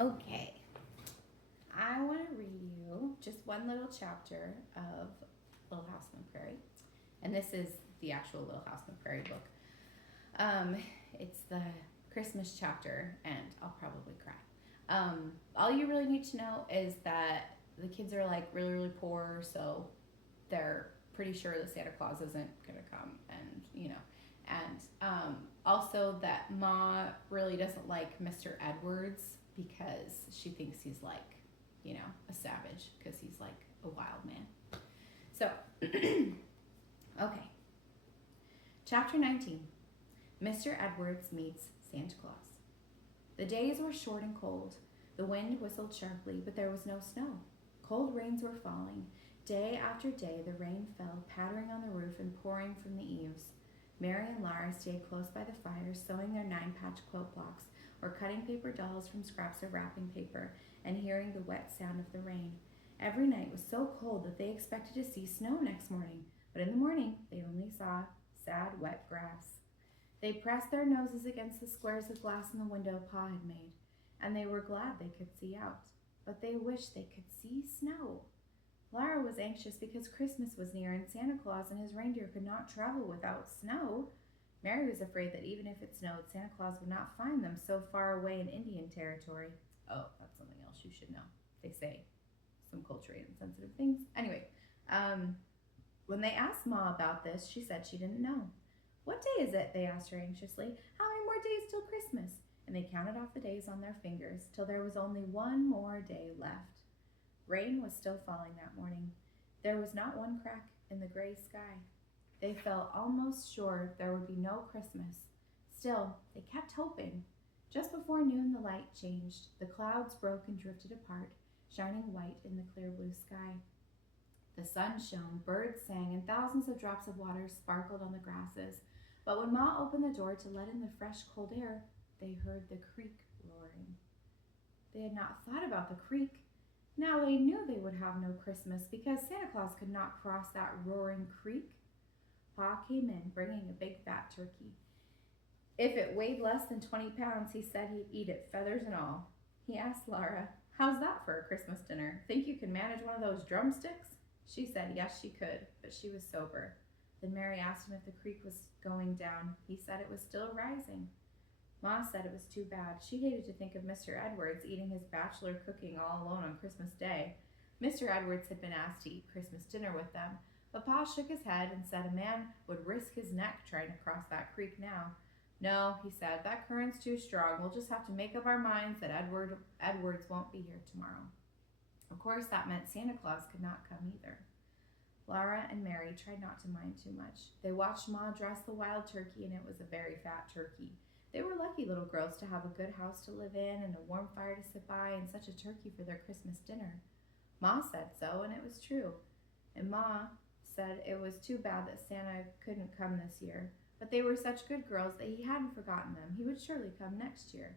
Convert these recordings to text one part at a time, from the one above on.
Okay, I want to read you just one little chapter of Little House on the Prairie. And this is the actual Little House on the Prairie book. Um, it's the Christmas chapter, and I'll probably cry. All you really need to know is that the kids are like really, really poor, so they're pretty sure that Santa Claus isn't gonna come, and also that Ma really doesn't like Mr. Edwards because she thinks he's like, a savage because he's like a wild man. So, okay. Chapter 19. Mr. Edwards meets Santa Claus. The days were short and cold. The wind whistled sharply, but there was no snow. Cold rains were falling. Day after day, the rain fell, pattering on the roof and pouring from the eaves. Mary and Lara stayed close by the fire, sewing their 9-patch quilt blocks, or cutting paper dolls from scraps of wrapping paper, and hearing the wet sound of the rain. Every night was so cold that they expected to see snow next morning, but in the morning they only saw sad, wet grass. They pressed their noses against the squares of glass in the window Pa had made, and they were glad they could see out, but they wished they could see snow. Lara was anxious because Christmas was near and Santa Claus and his reindeer could not travel without snow. Mary was afraid that even if it snowed, Santa Claus would not find them so far away in Indian territory. Oh, that's something else you should know. They say some culturally insensitive things. Anyway, when they asked Ma about this, she said she didn't know. What day is it? They asked her anxiously. How many more days till Christmas? And they counted off the days on their fingers till there was only one more day left. Rain was still falling that morning. There was not one crack in the gray sky. They felt almost sure there would be no Christmas. Still, they kept hoping. Just before noon, the light changed. The clouds broke and drifted apart, shining white in the clear blue sky. The sun shone, birds sang, and thousands of drops of water sparkled on the grasses. But when Ma opened the door to let in the fresh, cold air, they heard the creek roaring. They had not thought about the creek. Now they knew they would have no Christmas because Santa Claus could not cross that roaring creek. Pa came in, bringing a big fat turkey. If it weighed less than 20 pounds, he said he'd eat it, feathers and all. He asked Lara, "How's that for a Christmas dinner? Think you can manage one of those drumsticks?" She said yes, she could, but she was sober. Then Mary asked him if the creek was going down. He said it was still rising. Ma said it was too bad. She hated to think of Mr. Edwards eating his bachelor cooking all alone on Christmas Day. Mr. Edwards had been asked to eat Christmas dinner with them, but Pa shook his head and said a man would risk his neck trying to cross that creek now. No, he said, that current's too strong. We'll just have to make up our minds that Edwards won't be here tomorrow. Of course, that meant Santa Claus could not come either. Lara and Mary tried not to mind too much. They watched Ma dress the wild turkey, and it was a very fat turkey. They were lucky little girls to have a good house to live in and a warm fire to sit by and such a turkey for their Christmas dinner. Ma said so, and it was true. And Ma said it was too bad that Santa couldn't come this year, but they were such good girls that he hadn't forgotten them. He would surely come next year.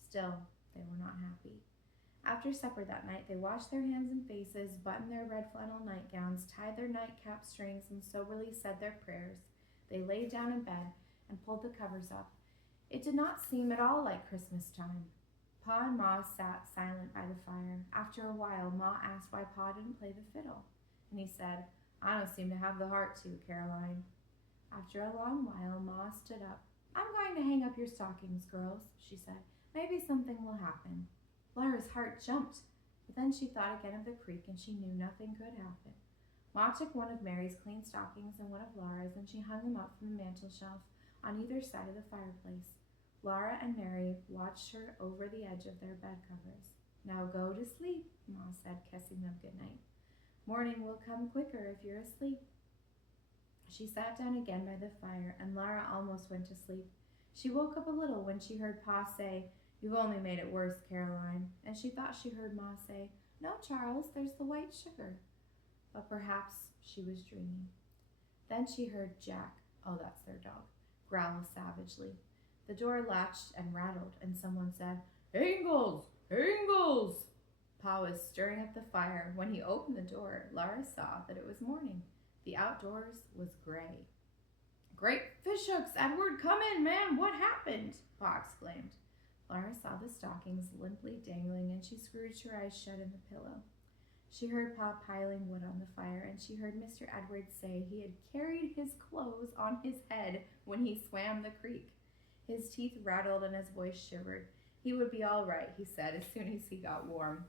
Still, they were not happy. After supper that night, they washed their hands and faces, buttoned their red flannel nightgowns, tied their nightcap strings, and soberly said their prayers. They lay down in bed and pulled the covers up. It did not seem at all like Christmas time. Pa and Ma sat silent by the fire. After a while, Ma asked why Pa didn't play the fiddle, and he said, "I don't seem to have the heart to, Caroline." After a long while, Ma stood up. "I'm going to hang up your stockings, girls," she said. "Maybe something will happen." Lara's heart jumped, but then she thought again of the creek, and she knew nothing could happen. Ma took one of Mary's clean stockings and one of Lara's, and she hung them up from the mantel shelf on either side of the fireplace. Lara and Mary watched her over the edge of their bed covers. "Now go to sleep," Ma said, kissing them goodnight. "Morning will come quicker if you're asleep." She sat down again by the fire, and Lara almost went to sleep. She woke up a little when she heard Pa say, "You've only made it worse, Caroline," and she thought she heard Ma say, "No, Charles, there's the white sugar." But perhaps she was dreaming. Then she heard Jack, oh, that's their dog, growl savagely. The door latched and rattled, and someone said, "Ingalls! Ingalls!" Pa was stirring up the fire. When he opened the door, Lara saw that it was morning. The outdoors was gray. "Great fish hooks, Edward! Come in, man! What happened?" Pa exclaimed. Laura saw the stockings limply dangling, and she scrooged her eyes shut in the pillow. She heard Pa piling wood on the fire, and she heard Mr. Edwards say he had carried his clothes on his head when he swam the creek. His teeth rattled and his voice shivered. He would be all right, he said, as soon as he got warm.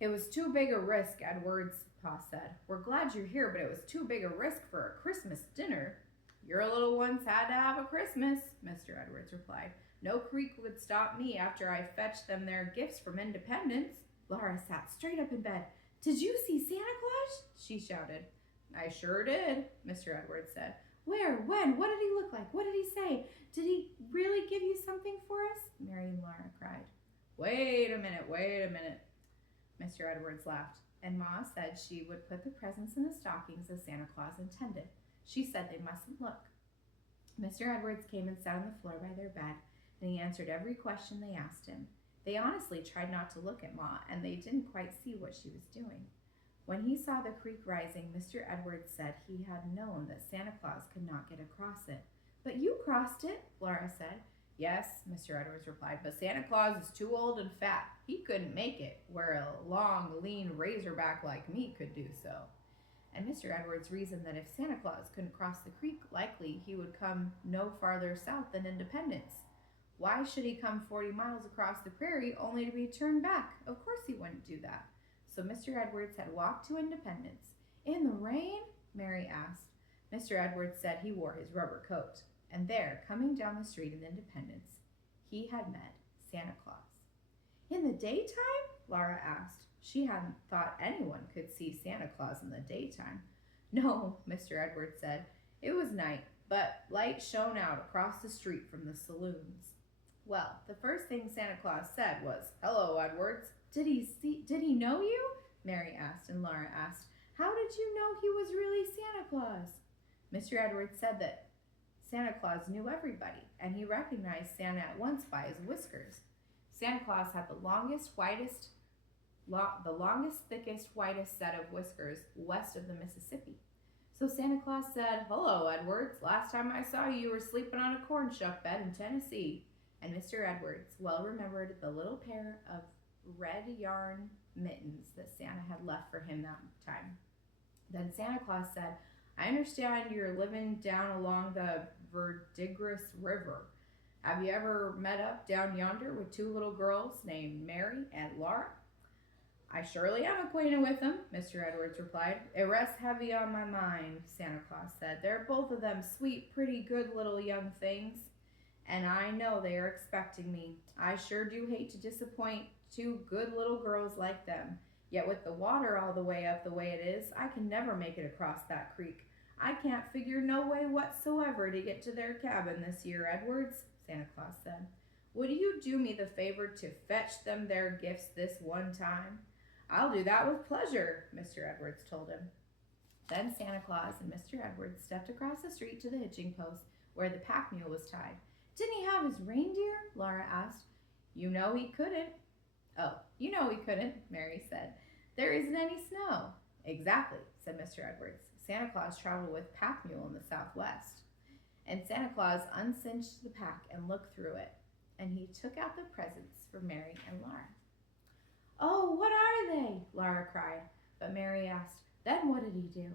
It was too big a risk, Edwards, Pa said. We're glad you're here, but it was too big a risk for a Christmas dinner. Your little ones had to have a Christmas, Mr. Edwards replied. No creek would stop me after I fetched them their gifts from Independence. Laura sat straight up in bed. Did you see Santa Claus? She shouted. I sure did, Mr. Edwards said. Where? When? What did he look like? What did he say? Did he really give you something for us? Mary and Laura cried. Wait a minute, Mr. Edwards laughed, and Ma said she would put the presents in the stockings as Santa Claus intended. She said they mustn't look. Mr. Edwards came and sat on the floor by their bed, and he answered every question they asked him. They honestly tried not to look at Ma, and they didn't quite see what she was doing. When he saw the creek rising, Mr. Edwards said he had known that Santa Claus could not get across it. But you crossed it, Laura said. Yes, Mr. Edwards replied, but Santa Claus is too old and fat. He couldn't make it, where a long, lean razorback like me could do so. And Mr. Edwards reasoned that if Santa Claus couldn't cross the creek, likely he would come no farther south than Independence. Why should he come 40 miles across the prairie only to be turned back? Of course he wouldn't do that. So Mr. Edwards had walked to Independence. In the rain? Mary asked. Mr. Edwards said he wore his rubber coat. And there, coming down the street in Independence, he had met Santa Claus. In the daytime? Laura asked. She hadn't thought anyone could see Santa Claus in the daytime. No, Mr. Edwards said. It was night, but light shone out across the street from the saloons. Well, the first thing Santa Claus said was, Hello, Edwards. Did he know you? Mary asked, and Laura asked, How did you know he was really Santa Claus? Mr. Edwards said that Santa Claus knew everybody, and he recognized Santa at once by his whiskers. Santa Claus had the longest, thickest, whitest set of whiskers west of the Mississippi. So Santa Claus said, Hello, Edwards. Last time I saw you, you were sleeping on a corn shuck bed in Tennessee. And Mr. Edwards well remembered the little pair of red yarn mittens that Santa had left for him that time. Then Santa Claus said, I understand you're living down along the Verdigris River. Have you ever met up down yonder with two little girls named Mary and Laura? I surely am acquainted with them, Mr. Edwards replied. It rests heavy on my mind, Santa Claus said. They're both of them sweet, pretty good little young things, and I know they are expecting me. I sure do hate to disappoint two good little girls like them. Yet with the water all the way up the way it is, I can never make it across that creek. I can't figure no way whatsoever to get to their cabin this year, Edwards, Santa Claus said. Would you do me the favor to fetch them their gifts this one time? I'll do that with pleasure, Mr. Edwards told him. Then Santa Claus and Mr. Edwards stepped across the street to the hitching post where the pack mule was tied. Didn't he have his reindeer? Laura asked. You know he couldn't. Oh, you know he couldn't, Mary said. There isn't any snow. Exactly, said Mr. Edwards. Santa Claus traveled with pack mule in the Southwest. And Santa Claus uncinched the pack and looked through it, and he took out the presents for Mary and Laura. Oh, what are they? Laura cried. But Mary asked, Then what did he do?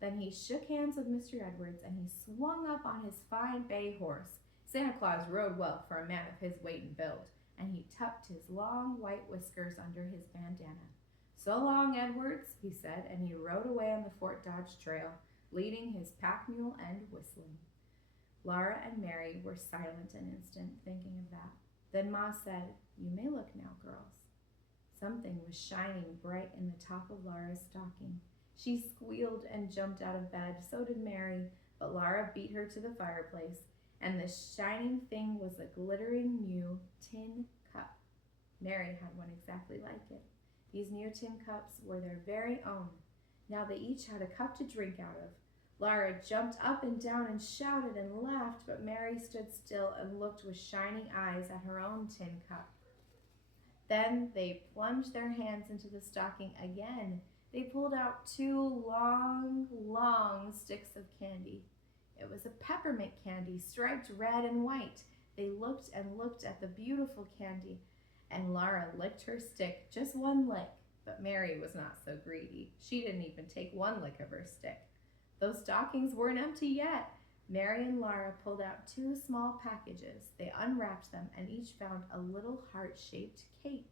Then he shook hands with Mr. Edwards, and he swung up on his fine bay horse. Santa Claus rode well for a man of his weight and build, and he tucked his long white whiskers under his bandana. So long, Edwards, he said, and he rode away on the Fort Dodge trail, leading his pack mule and whistling. Laura and Mary were silent an instant, thinking of that. Then Ma said, You may look now, girls. Something was shining bright in the top of Laura's stocking. She squealed and jumped out of bed. So did Mary, but Laura beat her to the fireplace, and the shining thing was a glittering new tin cup. Mary had one exactly like it. These new tin cups were their very own. Now they each had a cup to drink out of. Laura jumped up and down and shouted and laughed, but Mary stood still and looked with shining eyes at her own tin cup. Then they plunged their hands into the stocking again. They pulled out two long, long sticks of candy. It was a peppermint candy striped red and white. They looked and looked at the beautiful candy, and Laura licked her stick, just one lick. But Mary was not so greedy. She didn't even take one lick of her stick. Those stockings weren't empty yet. Mary and Laura pulled out 2 small packages. They unwrapped them and each found a little heart-shaped cake.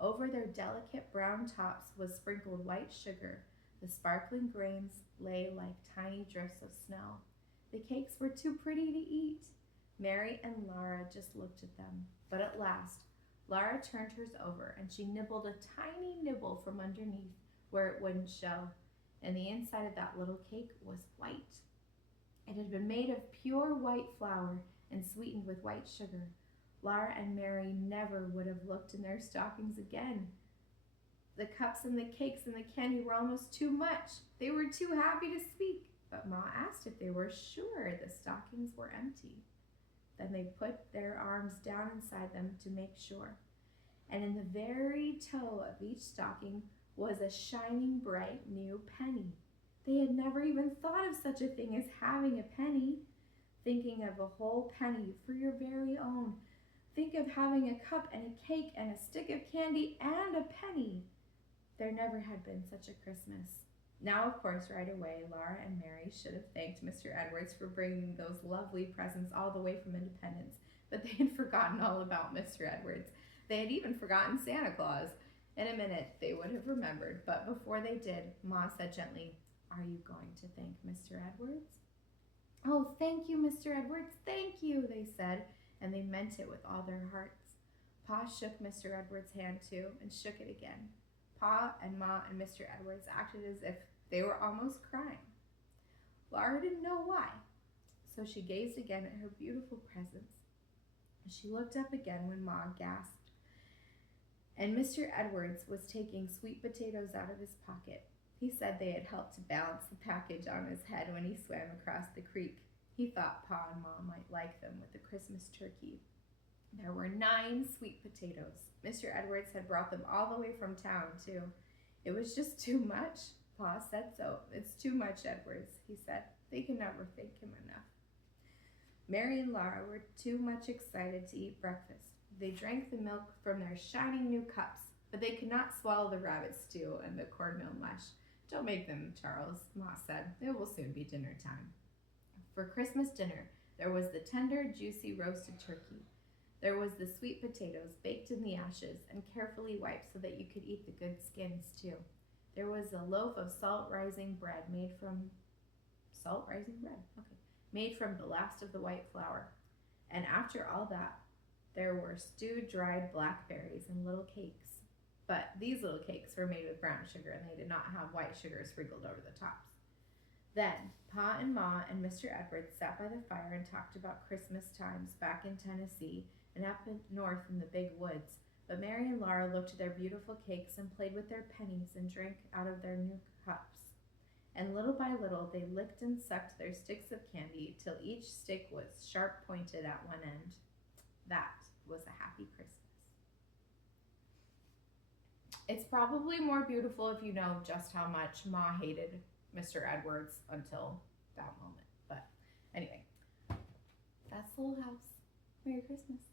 Over their delicate brown tops was sprinkled white sugar. The sparkling grains lay like tiny drifts of snow. The cakes were too pretty to eat. Mary and Laura just looked at them. But at last, Laura turned hers over and she nibbled a tiny nibble from underneath where it wouldn't show. And the inside of that little cake was white. It had been made of pure white flour and sweetened with white sugar. Laura and Mary never would have looked in their stockings again. The cups and the cakes and the candy were almost too much. They were too happy to speak. But Ma asked if they were sure the stockings were empty. Then they put their arms down inside them to make sure. And in the very toe of each stocking was a shining bright new penny. They had never even thought of such a thing as having a penny. Thinking of a whole penny for your very own. Think of having a cup and a cake and a stick of candy and a penny. There never had been such a Christmas. Now, of course, right away, Laura and Mary should have thanked Mr. Edwards for bringing those lovely presents all the way from Independence, but they had forgotten all about Mr. Edwards. They had even forgotten Santa Claus. In a minute, they would have remembered, but before they did, Ma said gently, "Are you going to thank Mr. Edwards?" "Oh, thank you, Mr. Edwards, thank you," they said, and they meant it with all their hearts. Pa shook Mr. Edwards' hand too, and shook it again. Pa and Ma and Mr. Edwards acted as if they were almost crying. Laura didn't know why, so she gazed again at her beautiful presents. She looked up again when Ma gasped, and Mr. Edwards was taking sweet potatoes out of his pocket. He said they had helped to balance the package on his head when he swam across the creek. He thought Pa and Ma might like them with the Christmas turkey. There were 9 sweet potatoes. Mr. Edwards had brought them all the way from town, too. It was just too much. Pa said so. "It's too much, Edwards," he said. They could never thank him enough. Mary and Laura were too much excited to eat breakfast. They drank the milk from their shining new cups, but they could not swallow the rabbit stew and the cornmeal mush. "Don't make them, Charles," Ma said. "It will soon be dinner time." For Christmas dinner, there was the tender, juicy roasted turkey. There was the sweet potatoes baked in the ashes and carefully wiped so that you could eat the good skins too. There was a loaf of salt-rising bread made from the last of the white flour. And after all that, there were stewed dried blackberries and little cakes. But these little cakes were made with brown sugar and they did not have white sugar sprinkled over the tops. Then Pa and Ma and Mr. Edwards sat by the fire and talked about Christmas times back in Tennessee and up north in the big woods. But Mary and Laura looked at their beautiful cakes and played with their pennies and drank out of their new cups. And little by little they licked and sucked their sticks of candy till each stick was sharp-pointed at one end. That was a happy Christmas. It's probably more beautiful if you know just how much Ma hated Mr. Edwards until that moment. But anyway, that's Little House. Merry Christmas.